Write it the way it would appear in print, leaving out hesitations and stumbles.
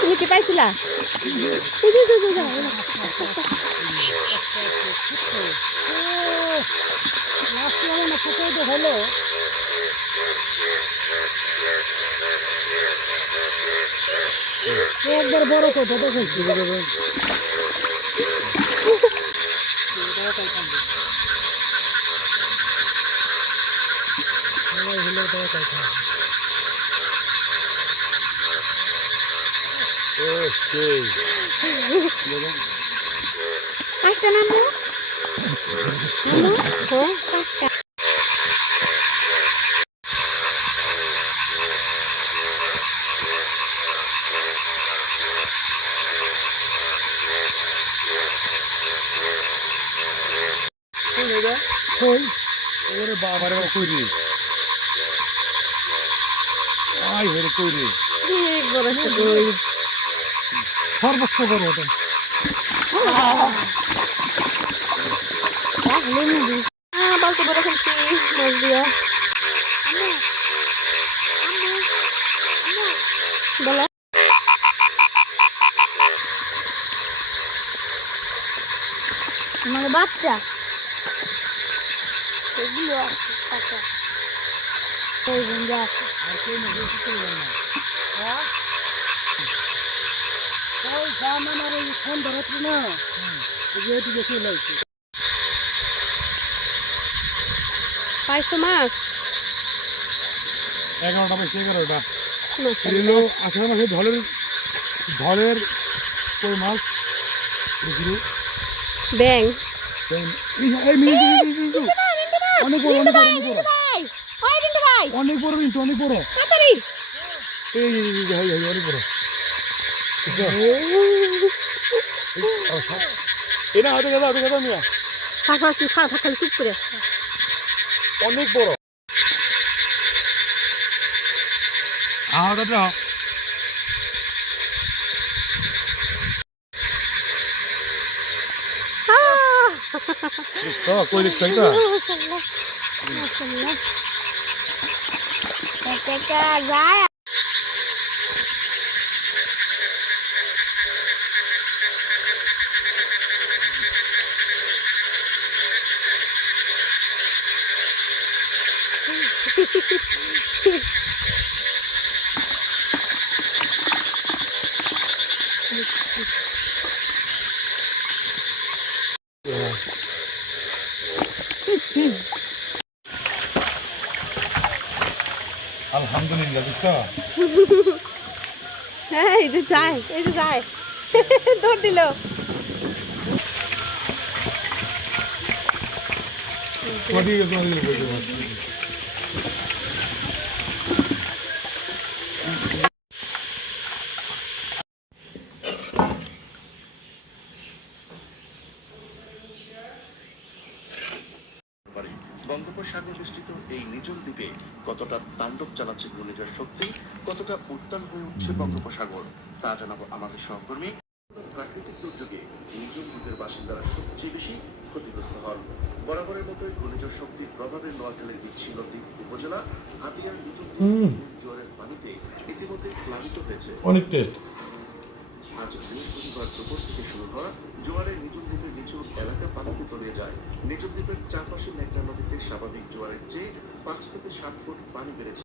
তুমি কি পাইছিলা? একবার বড় কথা দেখাইছি পাঁচটা নামো হ্যাঁ পাঁচটা বাবার কইরি আই হেরে কইরি বড় একটা দই সর্বোচ্চ বড় ওটা বালতি বড় ফেলছি মাছ দিয়া বলো আমার বাচ্চা এগুলো আছে আচ্ছা এই গুন্ডা আছে আর কই না কিছু করবেন না হ্যাঁ ওই সামনে আর এই ফোন ধরতে না এই যে এদিকে চলে আসছে পাইছো মাছ 11টা বেশি 11টা মাছ এলো আসলে মাসে ঢলের কই মাছ বুঝলি ব্যাং এই মিনিট অনেক বড় অনেক বড় অনেক বড় অনেক বড় অনেক বড় তাড়াতাড়ি এই অনেক বড় এটা হাতে গেদা মিয়া থাক তুই খা খালি চুপ করে অনেক বড় দাদা কই দেখছ এটা মাশাআল্লাহ দেখা যায় আলহামদুলিল্লাহ বুঝছো হ্যাঁ এই যে যায় দৌড় দিল বঙ্গোপসাগর বেষ্টিত এই নিঝুম দ্বীপে কতটা তাণ্ডব চালাচ্ছে ঘূর্ণিঝড় শক্তি, কতটা উত্তাল হয়ে উঠছে বঙ্গোপসাগর, তা জানাবো আমাদের সহকর্মী। প্রাকৃতিক দুর্যোগে নিঝুম দ্বীপের বাসিন্দারা সবচেয়ে বেশি ক্ষতিগ্রস্ত হন। বরাবরের মতোই ঘূর্ণিঝড় শক্তির প্রভাবে নোয়াখালীর বিচ্ছিন্ন দ্বীপ উপজেলা হাতিয়ার নিঝুম জোয়ারের পানিতে ইতিমধ্যে প্লাবিত হয়েছে। অনেক টেস্ট আজ বৃহস্পতিবার দুপুর থেকে শুরু হওয়া জোয়ারে নিঝুম দ্বীপের নিচু এলাকা পানিতে তলিয়ে যায়। নিঝুম দ্বীপের চারপাশে মেঘনা নদীতে স্বাভাবিক জোয়ারের চেয়ে 5 থেকে 7 ফুট পানি বেড়েছে।